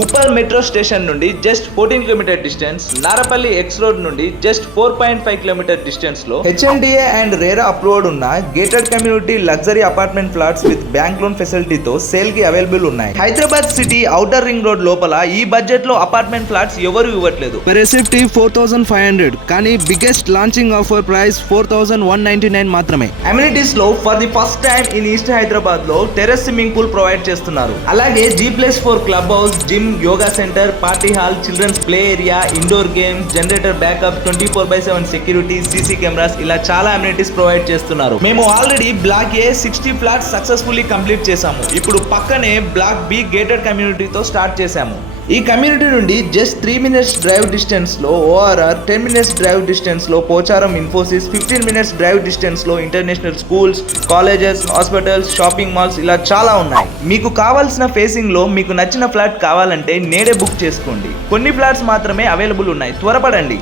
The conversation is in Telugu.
ఉప్పల్ మెట్రో స్టేషన్ నుండి just 14 kilometer distance, Narapalli X road నుండి జస్ట్ 4.5 కిలోమీటర్ డిస్టెన్స్ లో హెచ్ఎండిఏ అండ్ రేరా అప్రూవ్డ్ ఉన్న gated community luxury apartment flats with bank loan ఫెసిలిటీతో సేల్ కి అవైలబుల్ ఉన్నాయి. Hyderabad city outer ring road లోపల ఈ బడ్జెట్ లో అపార్ట్మెంట్ ఫ్లాట్స్ ఎవరు ఇవ్వట్లేదు. రెసిప్ట్ 4500 కానీ బిగ్గెస్ట్ లాంచింగ్ ఆఫర్ ప్రైస్ 4199 మాత్రమే. అమ్యూనిటీస్ లో for the first time in east Hyderabad లో టెర్రస్ స్విమ్మింగ్ పూల్ ప్రొవైడ్ చేస్తున్నారు. అలాగే G+4 club house, gym, yoga centre, party hall, children's play area, indoor games, generator backup, 24/7 security, CC cameras ఇలా చాలా అమ్యూనిటీస్ ప్రొవైడ్ చేస్తున్నారు. మేము already block A 60 flats successfully complete చేశాము. ఇప్పుడు పక్కనే బ్లాక్ బి గేటెడ్ కమ్యూనిటీతో స్టార్ట్ చేశాము. ఈ కమ్యూనిటీ నుండి జస్ట్ 3 మినిట్స్ డ్రైవ్ డిస్టెన్స్ లో ORR, 10 మినిట్స్ డ్రైవ్ డిస్టెన్స్ లో Pocharam Infosys, 15 minutes drive distance లో international schools, colleges, hospitals, shopping malls ఇలా చాలా ఉన్నాయి. మీకు కావాల్సిన ఫేసింగ్ లో మీకు నచ్చిన ఫ్లాట్ కావాలంటే నేడే బుక్ చేసుకోండి. కొన్ని ఫ్లాట్స్ మాత్రమే అవైలబుల్ ఉన్నాయి, త్వరపడండి.